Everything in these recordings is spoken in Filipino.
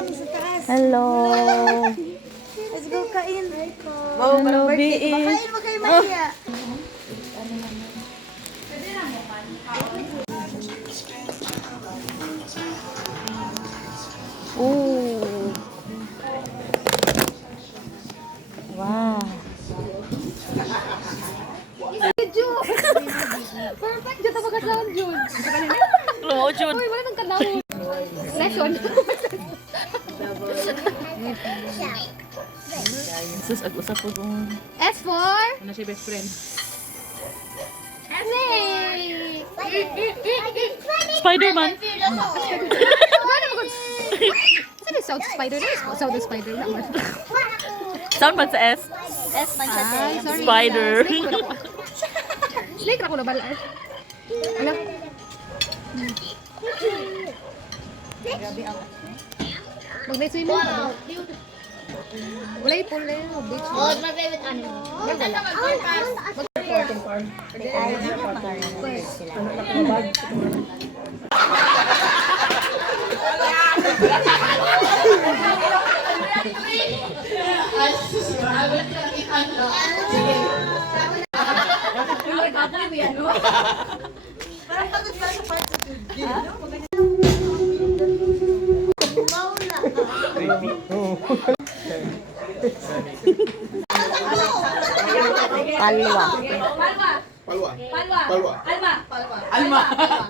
kami sa taas. Hello. Let's go kain. Hello, B.E. Makain mo kayo, Maria. Ooh. Wow. Perfect dito pagka-sound yun. Lumaw, Jun. Uy, wala nang kanahon. Lesson. Sus, ag-usap po kung... S for? Ano si best friend? Snake! Spider-Man. Saan yung South Spider? South Spider naman. Sound ba sa S? S man siya, Ay, te. sorry. Spider. Snake ko na po. Snake na ko na balaan. Ano? Mag-night swimming ka ba? Wala yung pool na yun. Beach. Oh, my favorite animal. Palwa. Palwa. Alma!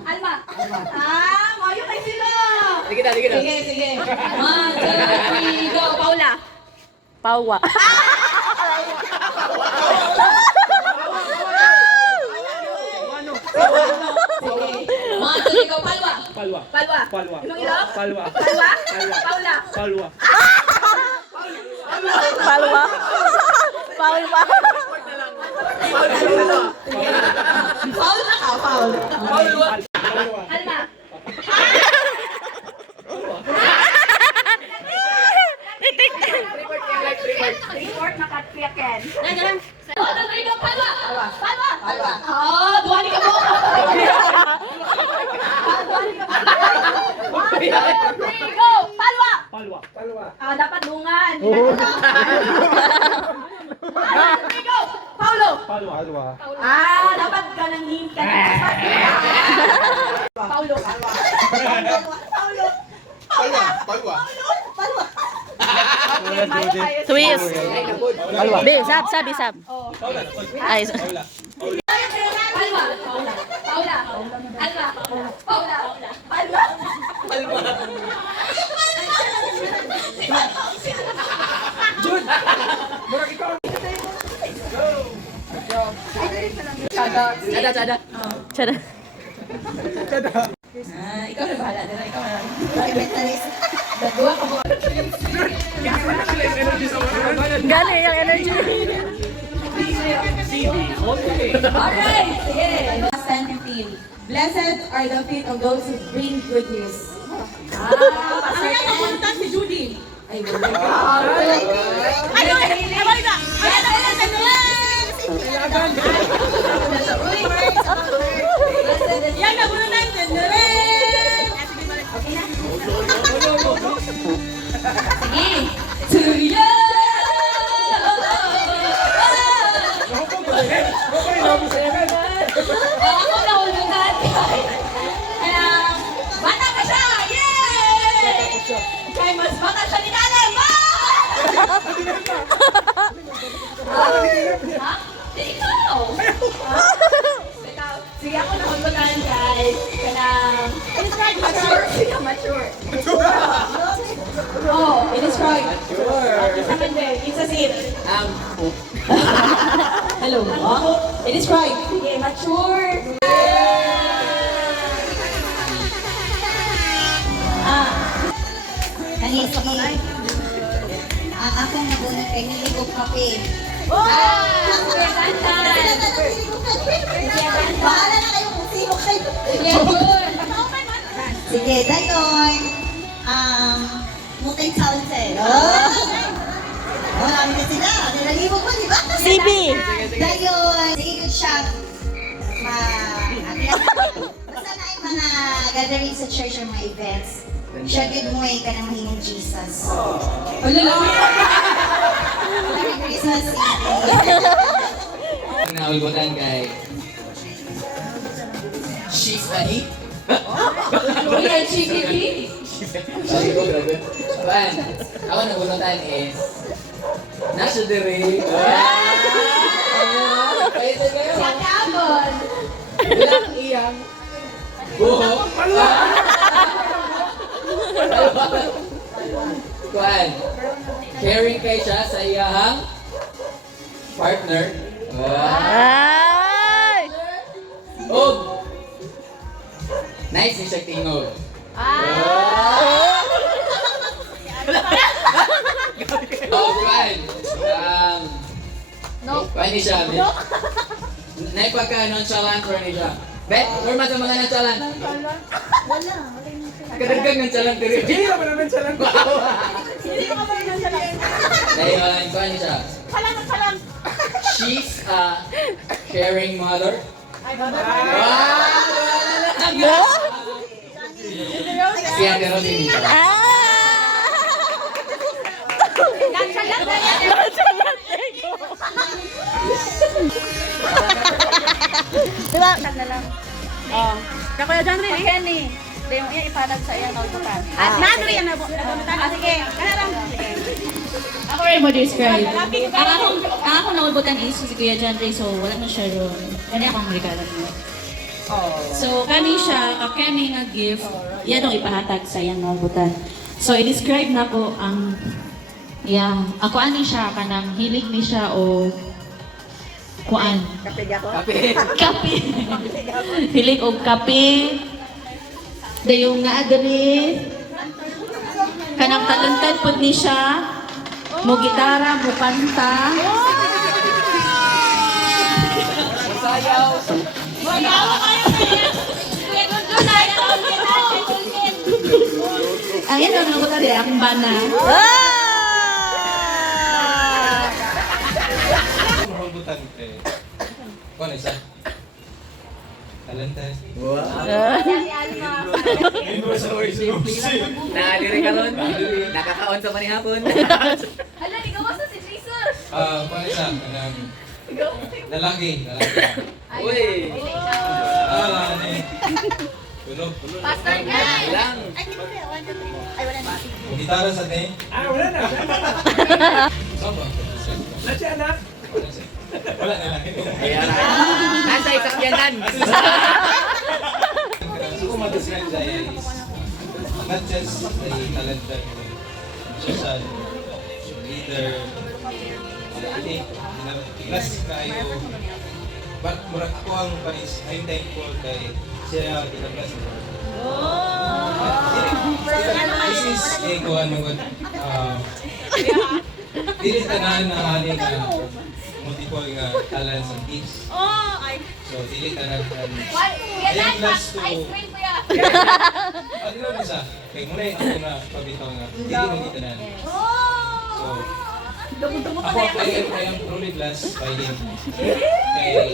Alma. Mayo kay sila! Sige na. Sige. 1, 2, 3, go! Paula! Pawa. Sige. 1, 2, 3, go! Palwa! Palwa. Ilong ilong? Palwa. Paula! Paula! Palwa. Palwa. Palwa. Paul na ka, Paul! Palwa. Alma! Report makatpiyakin. Yan. 1, 2, 3, go! Palwa! Palwa! Oh, duwali ka mo! 1, 2, 3, go! Palwa! Palwa. Dapat bungan. 1, 2, 3, go! Paulo! Palwa. Dapat ka nang hint ka. Paulo. Palwa. Twist. Be, sab. Ay, Palwa. Paula. Alma. Paula. Palwa. Chada. Tara. Ikaw na bahala. Ikaw na. Documentarist. Dalawa ka mo. Gani yung energy. Alright, sige. Stand and feel. Blessed are the feet of those who bring good news. Ano yan ang punta si Judy? Ay, wala. Ano ba? Yan na muna natin. Okay na? Sige. To you. Ako na ulungan. Bata ka siya! Yay! Kaya mas bata siya ni Nanay! Ha? Ikaw! Sige ako na ulungan, guys. Mature. Sige, mature. Oh, it is right. It's a sin. Hello. It is right. Sige, mature. Ang akong nabunod kay Niligog Kape. Bahala na kayo kung sino kayo. Sige, dayon. Multi-talented. Marami na sila. Nilalibog mo, di ba? CB. Dayon. Sige, good shot. Basta na yung mga gathering sa church or mga events. Siya good mo ka na mahimong Jesus. Ano lang? Merry Christmas. Naulbutan kay She's a hit. Uy, ang chikiti. Sabi ko, grabe. Ban, ako nabulutan is nasa diri. Paito kayo. Sakabon. Walang iyang buhok. Kuan, caring kay siya sa iyahang partner. Ay! Oh! Nice ni siya tingog. Oh, kuan. Kuan ni siya. Naipagka-nonchalant or ni siya. Bet, forma sa mga nonchalant. Wala. Kadagdag nonchalant diri. Hindi naman naman siya lang. Dahil kuan ni siya. She's a caring mother. Siya pero din siya. Diba? Na lang. Oh. Kakuya John Rin, Kenny. Hindi mo iya ipanag sa iyang nautukan. At nadri yan nabunutan. Sige, kanarang. Ako rin mo describe. Ang akong naubutan is si Kuya John Ray, so wala na siya ron. Kani akong regalo niya. So, kani siya, kani nga gift, yan ang ipahatag sa iyang naubutan. So, i-describe na ko ang, ako ani siya, kanang hilig ni siya o kuan. Kape ako. Kape. Hilig og kape. Dayong nga adri. Kanang talented pud ni siya. Mo gitara, mo kanta. Sayaw. Ang ito nga ko tadi akong bana. Naulbutan kay. Kuan isa. Talented. Naadiri ka ron. Nakakaon sa manihapon. Kuan isa. Lalaki. Uy. Ni. Tulog. Lang. Ay, wala na. Gitara sa ni. Wala na. Saba. Nasya na. Wala na lang. Ayan. Nasa isakyanan. Ako mag-describe siya is not just a talented social leader. Hindi. Plus kayo. But murag ako ang panis. I'm thankful kay siya kinablas mo. This is a kuhan mo. Dili tanan na ani nga multiple nga talents and gifts. So dili tanan ay plus to ano lang isa kay muna yung ako na pabitaw nga dili mo dito na so ako I am truly blessed by him kay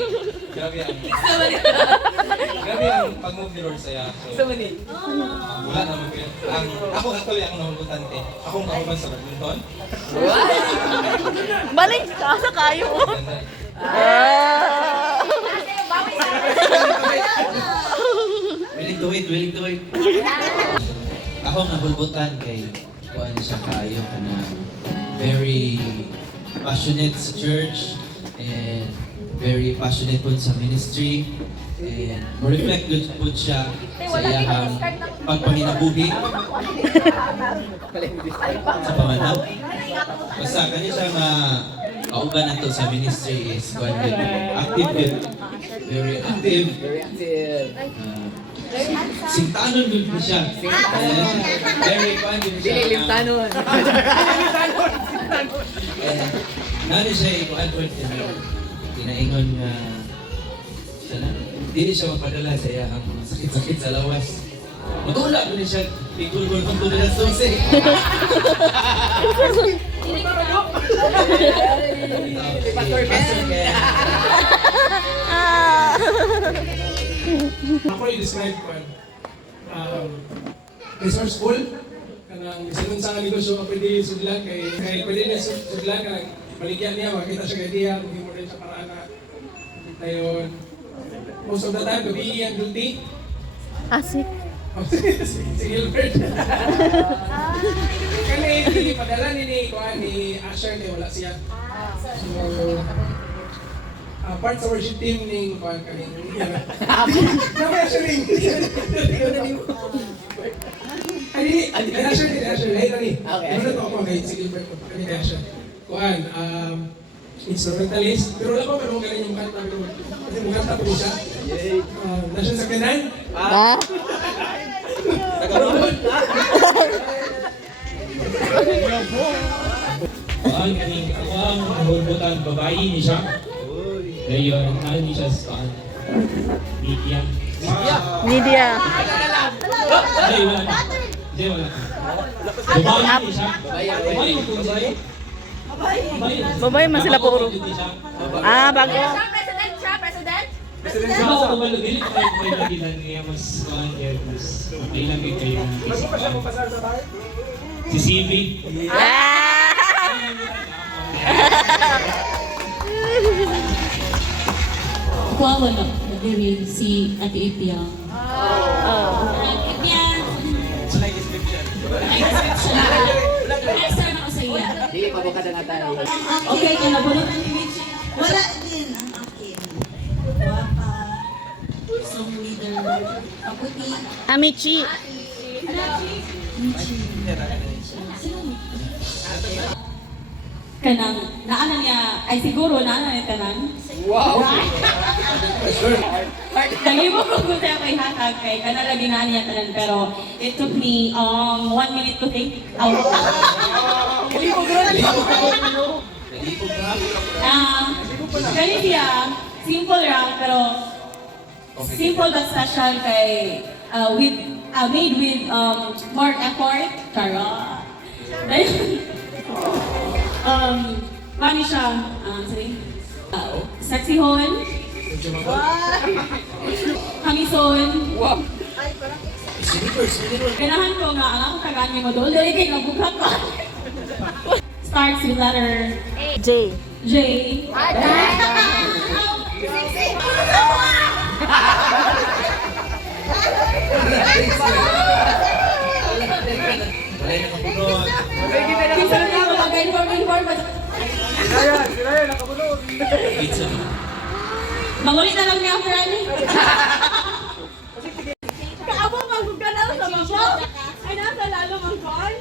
grabe ang pag-move ni Lord saya so wala naman ang ako actually ang nahulutante akong kauban sa badminton Balik ka sa kayo. Willing to wait. Ako nabulbutan kay kuan siya kayo na very passionate sa church and very passionate po sa ministry and reflect good po siya sa iyang pagpanginabuhi sa pamanaw. Basta kanya siya kauban nato sa ministry is kuan good, active good, very active. Singtanon din po siya. Very fun din siya. Dili limtanon. Nani siya ikuan po kinaingon nga hindi siya mapadala sa iyang mga sakit-sakit sa lawas. Matula ko siya pigul-gul kung tuloy ng susi. Pastor Ken. Ako i-describe ko resource pool. Kanang sinun sa negosyo nga pwede sudlan kay pwede na sudlan kanang baligyan niya makita siya kay idea kung mo rin sa paraan na dayon. Most of the time gabi ang duty. Asik. Si Gilbert. Kani padala ni kuan ni Asher ni wala siya. So part sa worship team ning kuan kani. Naman Asher ning. Ay, Asher later ni. Okay. Ano to ako kay si Gilbert kani Asher. Kuan instrumentalist pero wala pa pero galing yung kanta pero kasi mukanta po siya. Nasa sa kanan. Ah. Ako ang hulbutan babae ni siya. Ngayon, ano ni siya sa Lydia. Lydia. Ay, wala na. Hindi, wala. Babae ni siya. Babae mo kung sa'yo. Babae man sila puro. Ah, bago. Sino ako kumalo, dili ko kayo may nagilan niya mas may lagi kayo ng isip ka. Si CB. Kuwawa na, nagiri si Ate Ipiang. Ate Ipiang! Extra na ko sa iya. Dili pa buka na tayo. Okay, kung nabunutan ni Mitch. Wala din ang akin. Guwapa. Song leader. Kaputi. Amici. Kanang, naana niya, ay siguro, naana niya kanang. Wow! Nag-ibo ko kung tayo kay hatag kay kanalagi na niya tanan pero it took me 1 minute to think. Kaya siya, simple lang pero simple but special kay made with more effort. Charot. Paano siya, sorry, sexy hon, kamison, ganahan ko nga, ang ako kaganyan mo doon, dali kayo nagbukat ko. Starts with letter J. J. Kinsa na ako mag-inform. Mangulit na lang niya ako rani. Kaabo, maguganaw sa mga. Ay, nasa lalo mang call.